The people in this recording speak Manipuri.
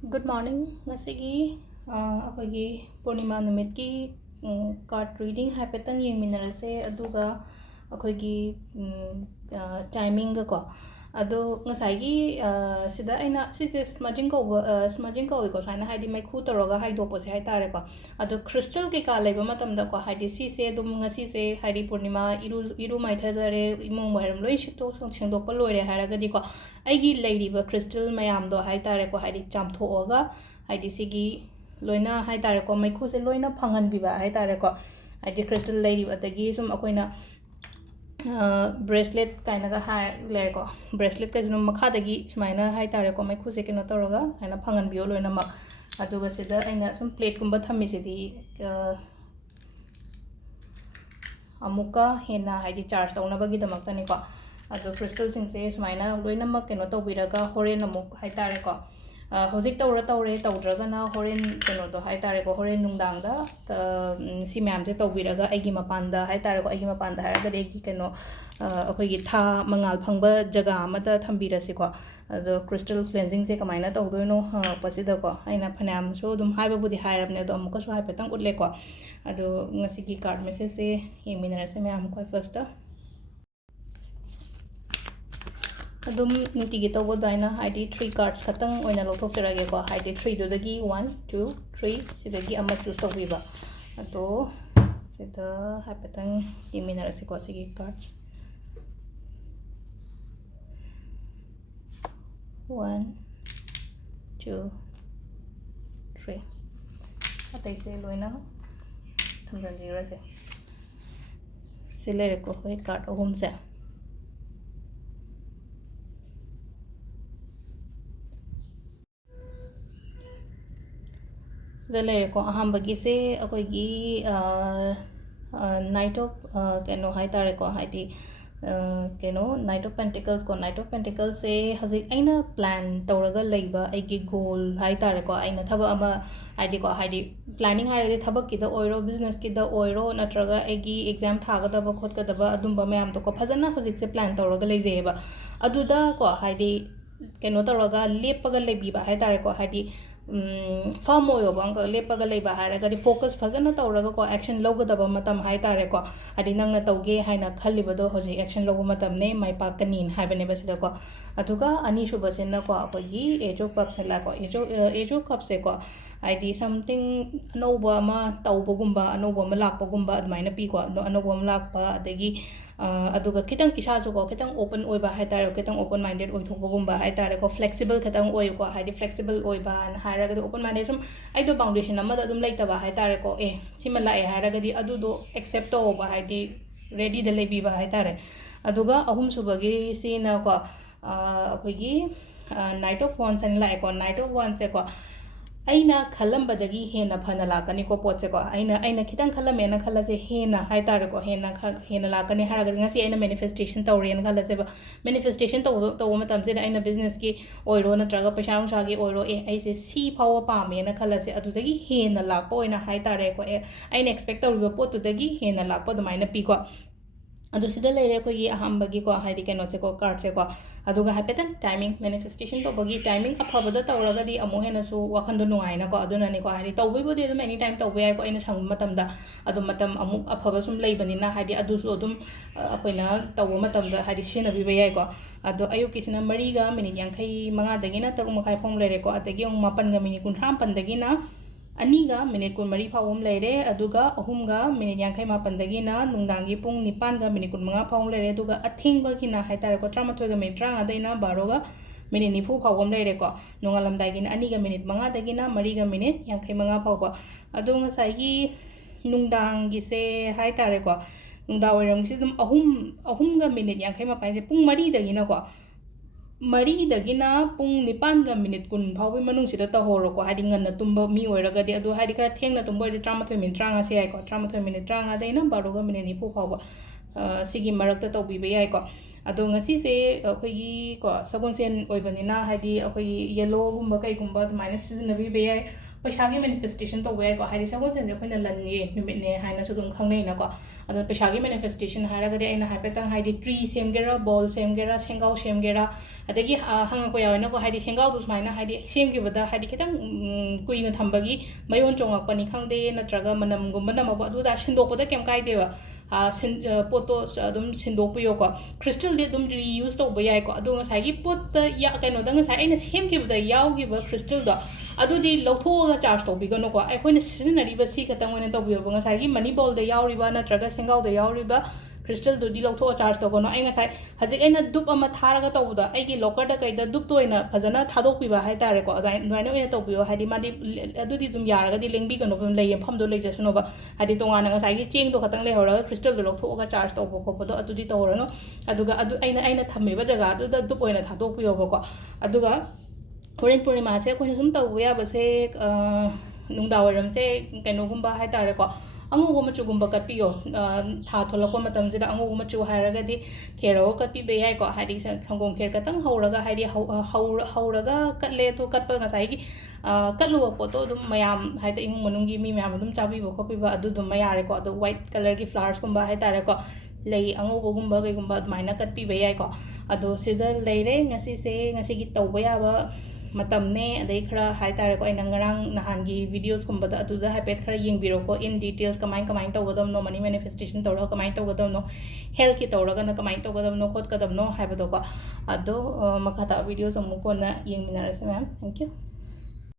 Good morning. Ngasigi akogi Purnima numitki card reading haipetang yengminarase aduga akogi timing ga ko ado ngasagi sida aina sise smudging ko saina haidi mai khu toroga haido pose hai tare ko ado crystal ke ka leba matam da ko haidi sise dum ngasi se haidi Purnima iru mai thajare imung maram loi shito song chengdo pa loire haraga di ko aigi leiriba crystal mayam do hai tare ko haidi chamtho oga haidi sigi loina hai tare ko mai khu se loina phangan biba hai tare ko haidi crystal leiriba tagi sum akoina bracelet kaina ga hai le ko bracelet ka jinum makha dagi smaina hai tare ko mai khu se kino toroga haina phangan bio loina mak aduga sida aina sum plate kumba thammi se di amuka hena haidi charge tawna bagi damak tani ko ado crystal sing se smaina loina mak kino tawbiraga horen amuk hai tare ko hozik tawra tawre tawdraga na horen kino do hai tare ko horen nungdang da si myam se tawbiraga aigi mapanda hai tare ko aigi mapanda haraga de gi kino akoi gi tha mangal phangba jaga amata thambirase ko ado crystal cleansing se kamaina tawdoino pasida ko aina phanam so dum haiba budi hairabne do amuka so haipetang utle ko ado ngasi gi card message se yengminarase myam ko first ta adum nitigi tawbo daina haidi 3 cards khatang oina lothokterage ko haidi 3 dodagi 1 2 3 sidagi ama choose tawbiba ado sida haipetang yengminarase ko sigi cards 1 2 3 atai se loina thamjanjirase silere ko hoi card ahum se sida lere ko ahambagi se akoigi night of keno hai tare ko haidi keno night of pentacles se hazik aina plan tawraga leiba aigi goal hai tare ko aina thaba ama haidi ko haidi planning haide thabak kida oiro business kida oiro natraga aigi exam thagadaba khotgadaba adumba mayam to ko phajana hazik se plan tawraga leijeba aduda ko haidi keno tawraga lepaga leibiba hai tare ko haidi farm oil bang lepaga leiba haragadi focus fazana tawraga ko action logadaba matam hai tare ko adi nangna tawge haina khallibado hoji action logo matam ne mai pakanin haibane basida ko aduga ani shubasina ko akogi age of cups la ko age of cups se ko id something anoba ma tawbagumba anoba ma lakpagumba admaina pi ko anoba ma lakpa adagi aduga kitang isa so ko kitang open oiba hai tare kitang open minded oi thokbagumba hai tare ko flexible kitang oi ko haidi flexible oiba an haragadi open minded sum aido foundation amada dum laitaba hai tare ko simala haragadi adudo accept to ba haidi ready da lebi ba hai tare aduga ahum subagi sina ko akoigi night of wands an la ko night of wands se ko aina khalambadagi hena phana lakani ko potse ko aina khitang khalamena khalase hena hai tare ko hena lakani haraga ngasi aina manifestation tawren khalase ba manifestation to matam se aina business ki oiro na traga paisa ungsa gi oiro aise si power pa mena khalase adudagi hena lakpo oina hai tare ko aina expect tawriba potudagi hena lakpo dumaina pi ko adu sida leire ko gi ahambagi ko haidi keno se ko card se ko aduga hapetan timing manifestation to bagi timing aphabada tawraga di amu hena su wakhando nuaina ko aduna ni ko haidi tawbai bodi adum any time tawbai ai ko ina sang matam da adum matam amu aphaba sum leibani na haidi adu su adum akoina tawba matam da haidi sina bi bai ko adu ayuki sina mariga minit yankai manga dagina taruk makai phong leire ko atagi ong mapan ga minit 13 dagina aniga minit kun mari phawum leire aduga ahumga minit yankai mapan dagina nungdangi pung nipan ga minit kun manga phawum leire aduga athingba gina haitare ko 13 ga minit 30 daina 12 ga minit nifu phawum leire ko nungalam dagina aniga minit manga dagina mari ga minit yankai manga phawba adu ngasai gi nungdangi se haitare ko nungda oiram si dum ahum ga minit yankai mapai se pung mari dagina ko mari dagina pung nipan ga minit kun phawi manung sida ta horo ko hadi nganna tumba mi oiraga di adu hadi kara thengna tumba di 13 minit 30 se ai ko 13 minit 30 daina 12 ga minit nifu phawa sigi marakta tawbi be ai ko ado ngasi se akhoi gi ko sabon sen oibanina hadi akhoi yellow gumba kai gumba maina season bi be ai पैसागी मैनिफेस्टेशन तब याको हाई सगोंसें अखोइना लन्ये नुमितने हाइनासु दुम खंगनेनाको अदो पैसागी मैनिफेस्टेशन हाइरागदि अइना हाइफेतंग हाइदि ट्री सेमगेरा बॉल सेमगेरा सेंगाव सेमगेरा अदगी हंगको यावनाको हाइदि सेंगाव दु सुमाइना हाइदि सेमगिबदा हाइदि खितंग कुइना थंबगी मयोन चोंगाकपनि खंगदे नत्रगा मनमगुंबा नमबो अदुदा सिंदोकपदा केम काइदेवा पोतो अदुम सिंदोपियोको क्रिस्टल दे अदुम रीयूज तौबा याइको अदु ngसाइगी पोत या कैनोदा ngसाइ अइना सेमगिबदा यावगिबा क्रिस्टल दो अदुदी लौथोगा चार्ज तौबिगनोको अखोइना सिजनरिबा सी खतंग ओइना तौबियोबा ngसाइगी मनी बॉल दे यावरिबा नत्रगा सेंगाव दे यावरिबा क्रिस्टल दुदी लौथो चार्ज तौगनो अइ ngसाइ हजिक अइना दुप अमा थारगा तौबदा अइगी लॉकर दा कैदा दुप तो ओइना फजना थादोकपिबा हाइतारेको अदुइना ओइना तौबियो हाइदि मादि अदुदी दुम यारगादि लेंबिगनोबा लेय फमदो लेजसनोबा हाइदि तोंगाना ngसाइगी चेंग दो खतंग लेहौरगा क्रिस्टल दो लौथोगा चार्ज तौबो खोपदो अदुदी तौरनो अदुगा अदु अइना थम्मेबा जगा अदुदा दुप ओइना थादोकपियोबको अदुगा होरेन पूर्णिमा से अखोइना सुम तौबो याबसे नुंगदावरमसे कैनोगुंबा हाइतारेको अंगुगो मचुगुंबा कटपियो था थोलको मतमजिदा अंगुगो मचु हाइरगदि खेरो कटपिबे याइको हाइदि संगोम खेर कतंग हौरगा हाइदि हौरगा कटले तो कटपा ngसाइगी कटलुवा पोतो दुम मयाम हाइदि इमुंग मनुंगी मी मयाम दुम चाबिबो खोपिबा अदु दुम यारेको अदु व्हाइट कलर की फ्लावर्स गुंबा हाइतारेको लई अंगुबोगुंबा कइगुंबा अदुमाइना कटपिबे याइको अदु सिदा लेरे ngasi गी तौबा याबा मतमने अदई खरा हाइतारेको अइना ngarang nahangi videos kumbada aduda haipet khara yengbiroko in details kamain tawgadamno money manifestation tawra kamain tawgadamno health ki tawraga na kamain tawgadamno khot kadamno haibadoko ado makata videos amukona yengminarase ma'am thank you